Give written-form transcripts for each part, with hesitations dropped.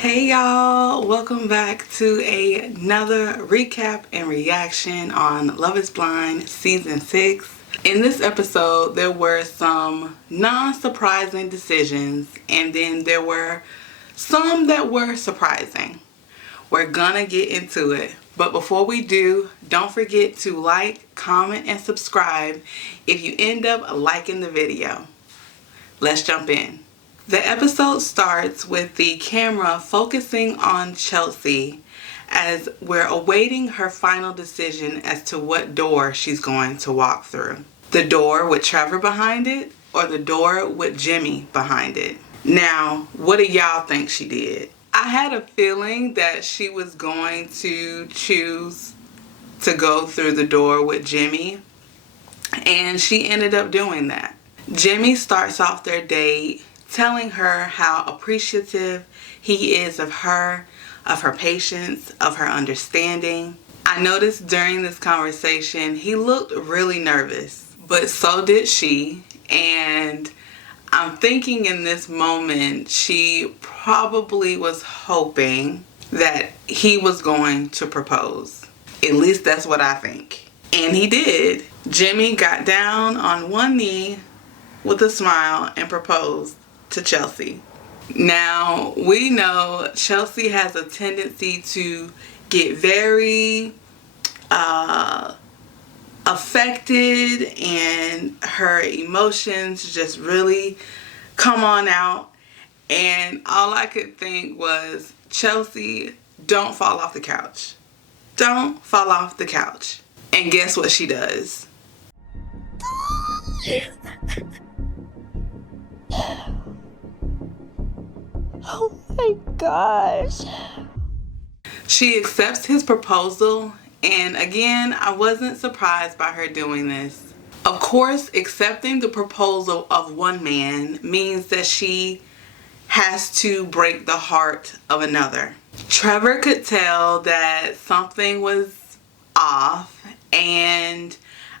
Hey y'all, welcome back to another recap and reaction on Love is Blind Season 6. In this episode, there were some non-surprising decisions and then there were some that were surprising. We're gonna get into it. But before we do, don't forget to like, comment, and subscribe if you end up liking the video. Let's jump in. The episode starts with the camera focusing on Chelsea as we're awaiting her final decision as to what door she's going to walk through. The door with Trevor behind it or the door with Jeremey behind it. Now, what do y'all think she did? I had a feeling that she was going to choose to go through the door with Jeremey, and she ended up doing that. Jeremey starts off their date telling her how appreciative he is of her patience, of her understanding. I noticed during this conversation he looked really nervous, but so did she, and I'm thinking in this moment she probably was hoping that he was going to propose. At least that's what I think. And he did. Jeremey got down on one knee with a smile and proposed to Chelsea. Now, we know Chelsea has a tendency to get very affected and her emotions just really come on out. And all I could think was, Chelsea, don't fall off the couch. Don't fall off the couch. And guess what she does? Oh my gosh. She accepts his proposal, and again, I wasn't surprised by her doing this. Of course, accepting the proposal of one man means that she has to break the heart of another. Trevor could tell that something was off, and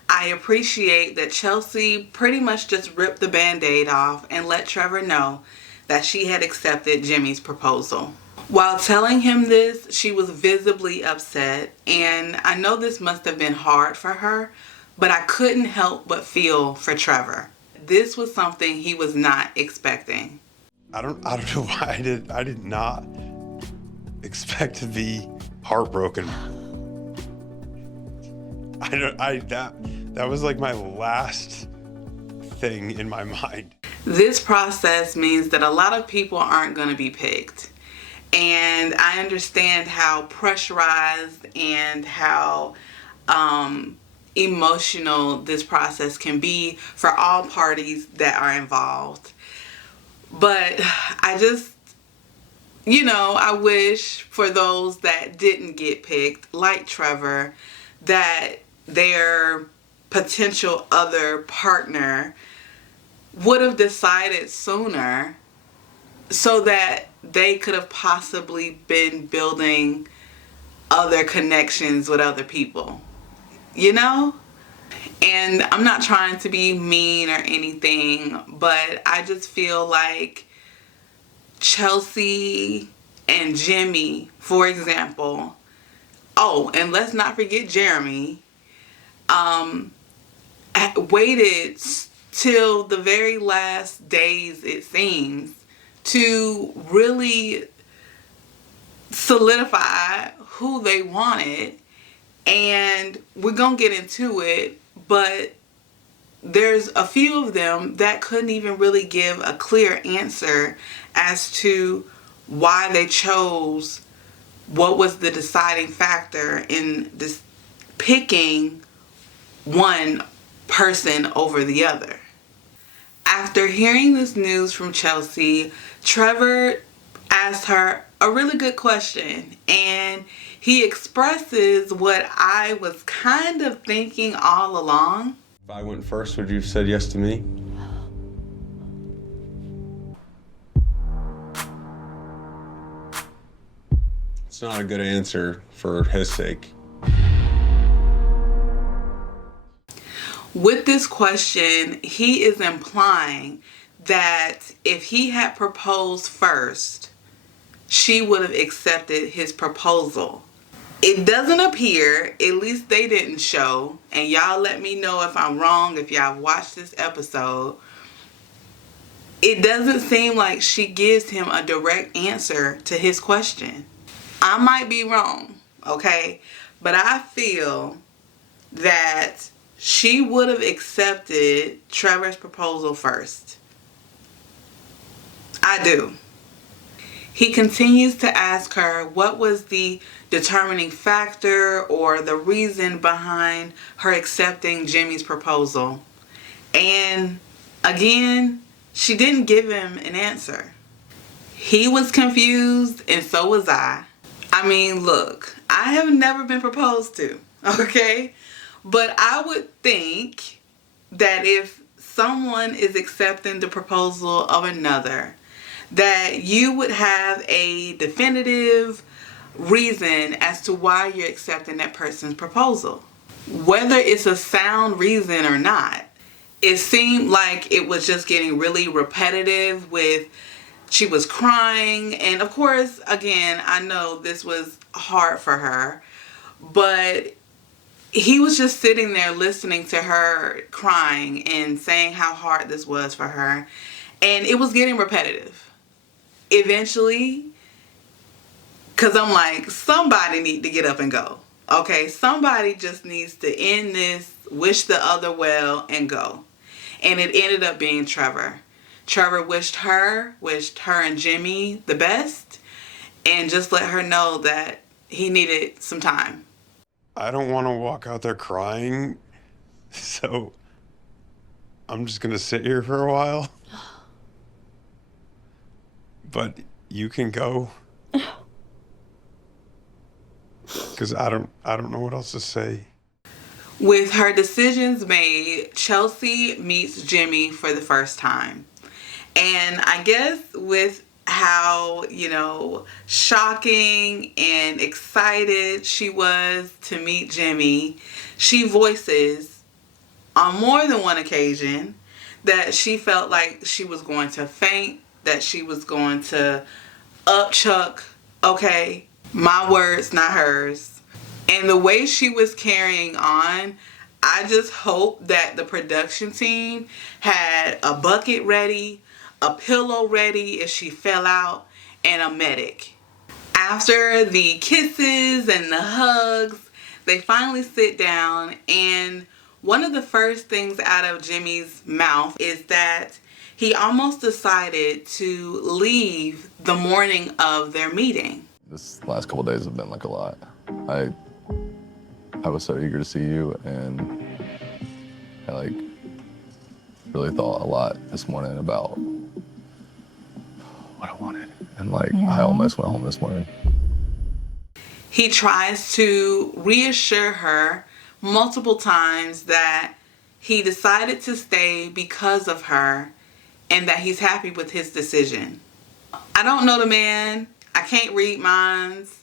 I appreciate that Chelsea pretty much just ripped the band-aid off and let Trevor know that she had accepted Jeremey's proposal. While telling him this, she was visibly upset, and I know this must have been hard for her, but I couldn't help but feel for Trevor. This was something he was not expecting. I don't know why I did not expect to be heartbroken. That was like my last thing in my mind. This process means that a lot of people aren't going to be picked. And I understand how pressurized and how emotional this process can be for all parties that are involved. But I just, I wish for those that didn't get picked, like Trevor, that their potential other partner would have decided sooner so that they could have possibly been building other connections with other people, And I'm not trying to be mean or anything, but I just feel like Chelsea and Jeremey, for example, and let's not forget Jeremey, waited till the very last days, it seems, to really solidify who they wanted. And we're gonna get into it, but there's a few of them that couldn't even really give a clear answer as to why they chose what was the deciding factor in this picking one person over the other. After hearing this news from Chelsea, Trevor asked her a really good question, and he expresses what I was kind of thinking all along. If I went first, would you have said yes to me? It's not a good answer for his sake. With this question, he is implying that if he had proposed first, she would have accepted his proposal. It doesn't appear, at least they didn't show, and y'all let me know if I'm wrong if y'all watched this episode. It doesn't seem like she gives him a direct answer to his question. I might be wrong, okay? But I feel that she would have accepted Trevor's proposal first. I do. He continues to ask her what was the determining factor or the reason behind her accepting Jimmy's proposal. And again, she didn't give him an answer. He was confused and so was I. I mean, look, I have never been proposed to, okay? But I would think that if someone is accepting the proposal of another, that you would have a definitive reason as to why you're accepting that person's proposal. Whether it's a sound reason or not, it seemed like it was just getting really repetitive with she was crying. And of course, again, I know this was hard for her, but he was just sitting there listening to her crying and saying how hard this was for her. And it was getting repetitive. Eventually, because I'm like, somebody need to get up and go. Okay, somebody just needs to end this, wish the other well, and go. And it ended up being Trevor. Trevor wished her and Jimmy the best, and just let her know that he needed some time. I don't want to walk out there crying, so I'm just going to sit here for a while. But you can go. Because I don't know what else to say. With her decisions made, Chelsea meets Jimmy for the first time. And I guess with how, shocking and excited she was to meet Jimmy, she voices on more than one occasion that she felt like she was going to faint, that she was going to upchuck, okay? My words, not hers. And the way she was carrying on, I just hope that the production team had a bucket ready, a pillow ready if she fell out, and a medic. After the kisses and the hugs, they finally sit down, and one of the first things out of Jimmy's mouth is that he almost decided to leave the morning of their meeting. This last couple of days have been like a lot. I was so eager to see you, and I really thought a lot this morning about what I wanted. And I almost went home this morning. He tries to reassure her multiple times that he decided to stay because of her and that he's happy with his decision. I don't know the man. I can't read minds.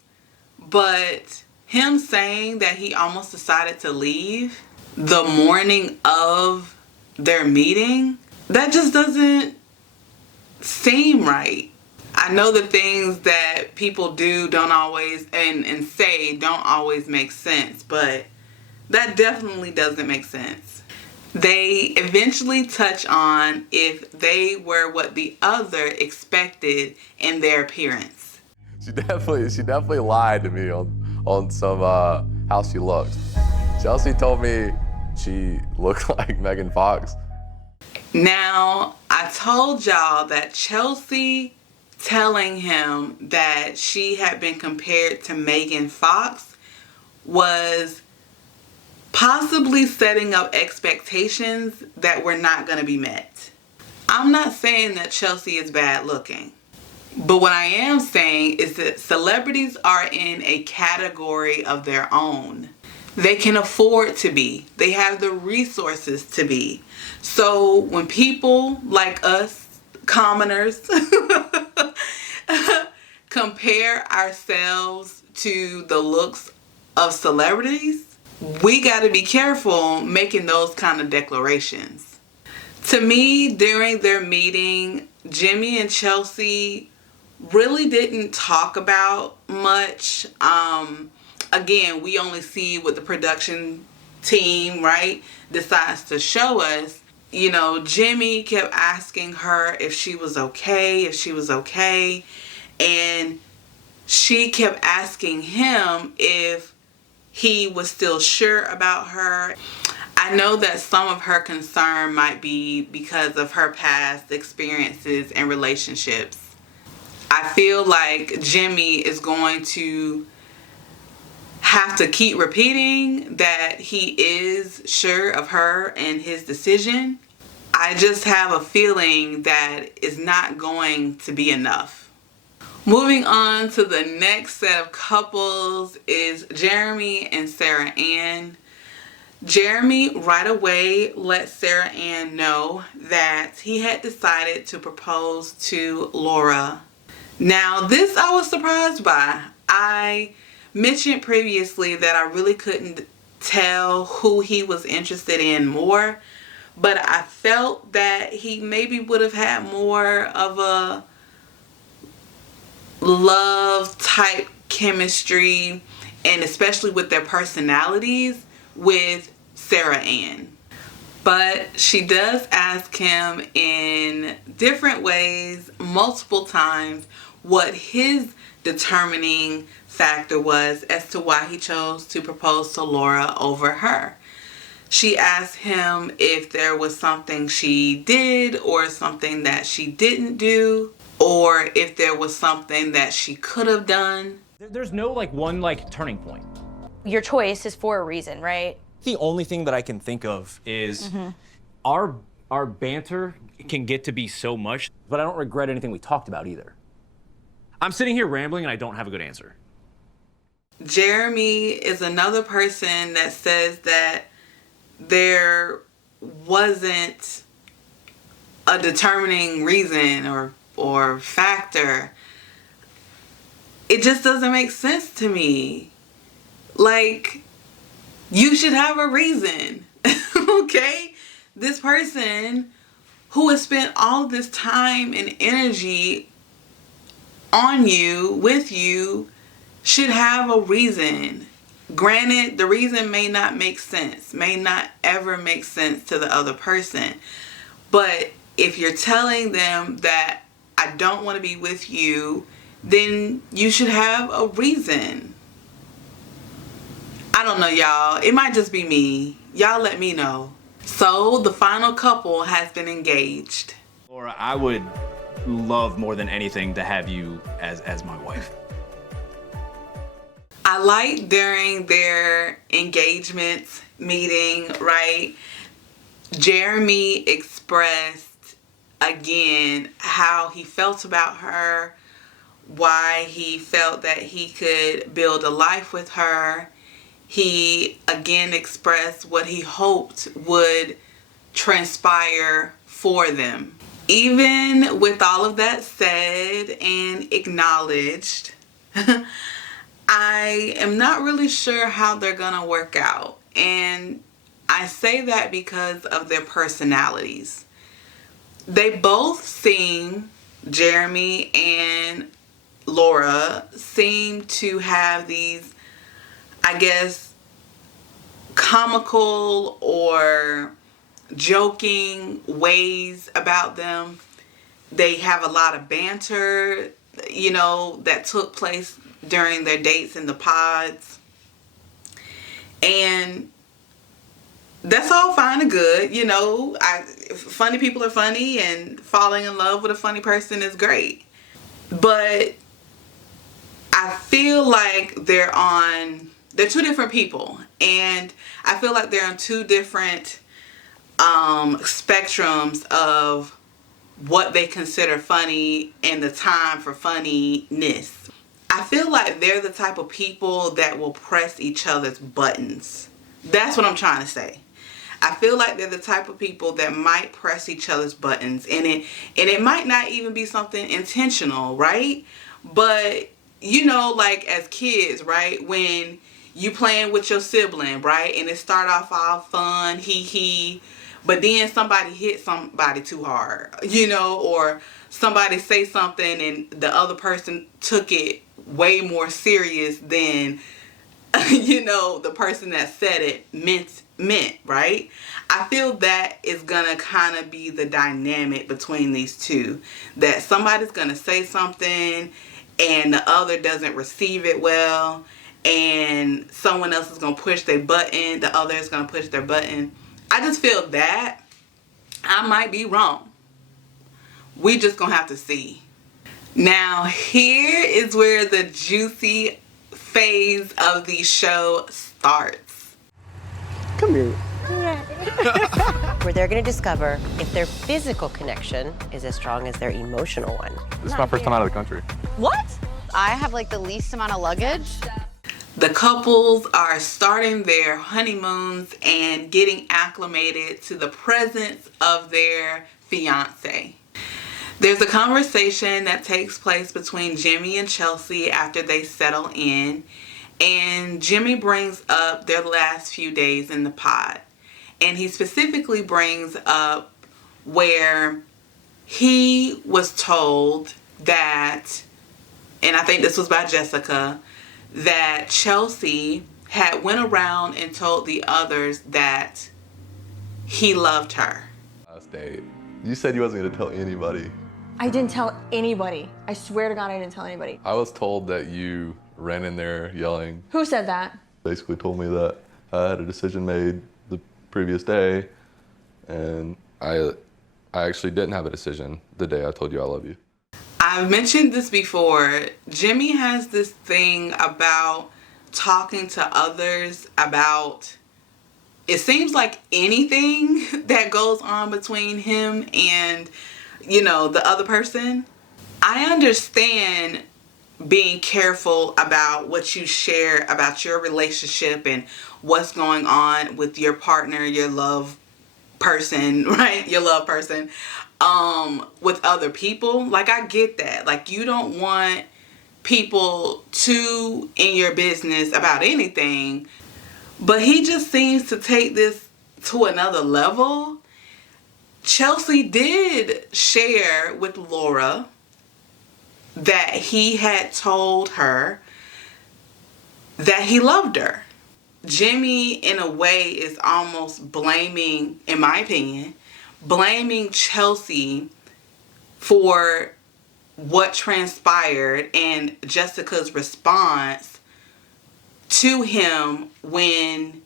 But him saying that he almost decided to leave the morning of their meeting, that just doesn't seem right. I know the things that people do don't always and say don't always make sense, but that definitely doesn't make sense. They eventually touch on if they were what the other expected in their appearance. She definitely lied to me on some how she looked. Chelsea told me she looked like Megan Fox. Now, I told y'all that Chelsea telling him that she had been compared to Megan Fox was possibly setting up expectations that were not going to be met. I'm not saying that Chelsea is bad looking. But what I am saying is that celebrities are in a category of their own. They can afford to be. They have the resources to be. So when people like us, commoners, compare ourselves to the looks of celebrities, we got to be careful making those kind of declarations. To me, during their meeting, Jimmy and Chelsea really didn't talk about much. Again, we only see what the production team, right, decides to show us. You know, Jimmy kept asking her if she was okay, and she kept asking him if he was still sure about her. I know that some of her concern might be because of her past experiences and relationships. I feel like Jimmy is going to have to keep repeating that he is sure of her and his decision. I just have a feeling that it's not going to be enough. Moving on to the next set of couples is Jeremey and Sara Ann. Jeremey right away let Sara Ann know that he had decided to propose to Laura. Now, this I was surprised by. I mentioned previously that I really couldn't tell who he was interested in more, but I felt that he maybe would have had more of a love type chemistry, and especially with their personalities, with Sara Ann. But she does ask him in different ways, multiple times, what his determining factor was as to why he chose to propose to Laura over her. She asked him if there was something she did or something that she didn't do, or if there was something that she could have done. There's no one turning point. Your choice is for a reason, right? The only thing that I can think of is our banter can get to be so much, but I don't regret anything we talked about either. I'm sitting here rambling and I don't have a good answer. Jeremey is another person that says that there wasn't a determining reason or factor. It just doesn't make sense to me. Like, you should have a reason. Okay? This person who has spent all this time and energy on you, with you, should have a reason. Granted, the reason may not make sense, may not ever make sense to the other person. But if you're telling them that I don't want to be with you, then you should have a reason. I don't know, y'all. It might just be me. Y'all let me know. So the final couple has been engaged. Laura, I would love more than anything to have you as my wife. I like during their engagement meeting, right? Jeremey expressed again how he felt about her, why he felt that he could build a life with her. He again expressed what he hoped would transpire for them. Even with all of that said and acknowledged, I am not really sure how they're gonna work out. And I say that because of their personalities. They both seem, Jeremey and Laura, seem to have these, I guess, comical or joking ways about them. They have a lot of banter, you know, that took place during their dates in the pods. And that's all fine and good, you know. Funny people are funny, and falling in love with a funny person is great. But I feel like they're two different people, and I feel like they're on two different spectrums of what they consider funny and the time for funniness. I feel like they're the type of people that will press each other's buttons. That's what I'm trying to say. I feel like they're the type of people that might press each other's buttons, and it might not even be something intentional, right? But you know, like as kids, right, when you playing with your sibling, right, and it start off all fun, hee hee, but then somebody hit somebody too hard, you know, or somebody say something and the other person took it way more serious than, you know, the person that said it meant, right? I feel that is gonna kind of be the dynamic between these two, that somebody's gonna say something and the other doesn't receive it well, and someone else is gonna push their button, the other is gonna push their button. I just feel that. I might be wrong. We just gonna have to see. Now here is where the juicy phase of the show starts. Come here. Where they're going to discover if their physical connection is as strong as their emotional one. This is my first time out of the country. What? I have like the least amount of luggage. The couples are starting their honeymoons and getting acclimated to the presence of their fiancé. There's a conversation that takes place between Jeremey and Chelsea after they settle in, and Jeremey brings up their last few days in the pod. And he specifically brings up where he was told that, and I think this was by Jessica, that Chelsea had went around and told the others that he loved her. Last date. You said you wasn't going to tell anybody. I didn't tell anybody. I swear to God I didn't tell anybody. I was told that you ran in there yelling. Who said that? Basically told me that I had a decision made the previous day, and I actually didn't have a decision the day I told you I love you. I've mentioned this before. Jeremey has this thing about talking to others about, it seems like anything that goes on between him and, you know, the other person. I understand being careful about what you share about your relationship and what's going on with your partner, your love person, right? Your love person, with other people. Like, I get that. Like, you don't want people too in your business about anything, but he just seems to take this to another level. Chelsea did share with Laura that he had told her that he loved her. Jeremey, in a way, is almost blaming, in my opinion, blaming Chelsea for what transpired and Jessica's response to him when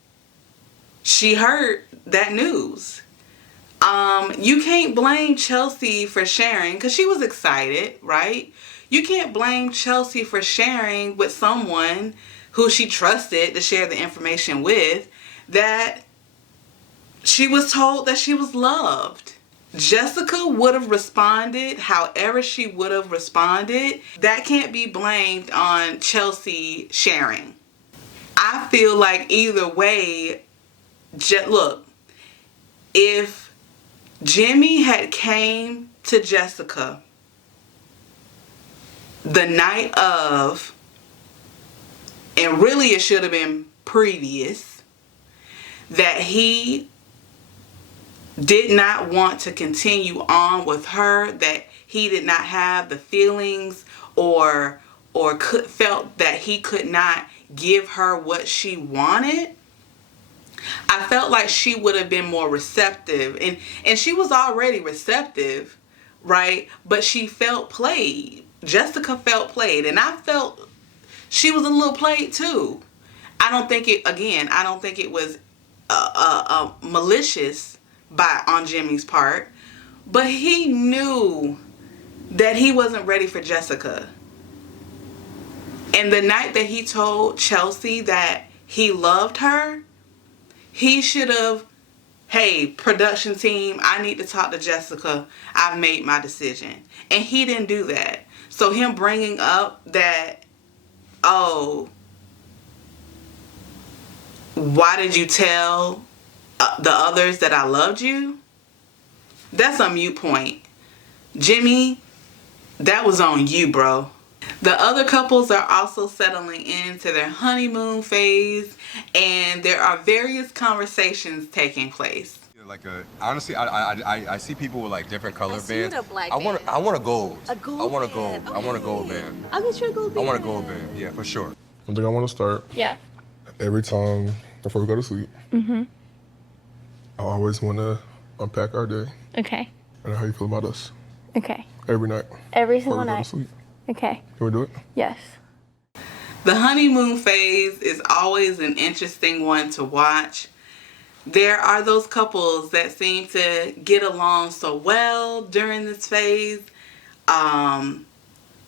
she heard that news. You can't blame Chelsea for sharing, because she was excited, right? You can't blame Chelsea for sharing with someone who she trusted to share the information with, that she was told that she was loved. Jessica would have responded however she would have responded. That can't be blamed on Chelsea sharing. I feel like either way, look, if Jeremey had came to Jessica the night of, and really it should have been previous, that he did not want to continue on with her, that he did not have the feelings or felt that he could not give her what she wanted, I felt like she would have been more receptive. And she was already receptive, right? But she felt played. Jessica felt played. And I felt she was a little played too. I don't think it was malicious on Jeremey's part. But he knew that he wasn't ready for Jessica. And the night that he told Chelsea that he loved her, he should have, hey, production team, I need to talk to Jessica. I've made my decision. And he didn't do that. So him bringing up that, oh, why did you tell the others that I loved you? That's a mute point. Jeremey, that was on you, bro. The other couples are also settling into their honeymoon phase, and there are various conversations taking place. like a honestly, I see people with like different color bands. see a black I want a gold. A gold I want a band. gold. I want a gold band. I'll get you a gold I band. want a gold band. Yeah, for sure. I think I want to start. Yeah. Every time before we go to sleep. Mm-hmm. I always want to unpack our day. Okay. And how you feel about us. Okay. Every night. Every Before single we go night. to sleep. Okay. Can we do it? Yes. The honeymoon phase is always an interesting one to watch. There are those couples that seem to get along so well during this phase. And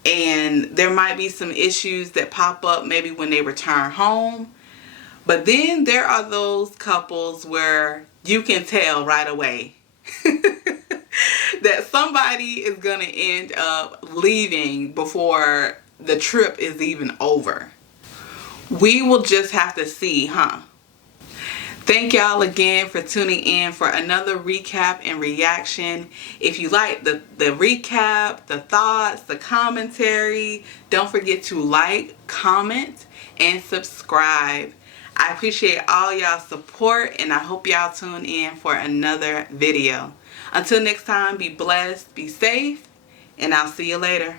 there might be some issues that pop up maybe when they return home. But then there are those couples where you can tell right away that somebody is going to end up leaving before the trip is even over. We will just have to see, huh? Thank y'all again for tuning in for another recap and reaction. If you like the recap, the thoughts, the commentary, don't forget to like, comment, and subscribe. I appreciate all y'all's support, and I hope y'all tune in for another video. Until next time, be blessed, be safe, and I'll see you later.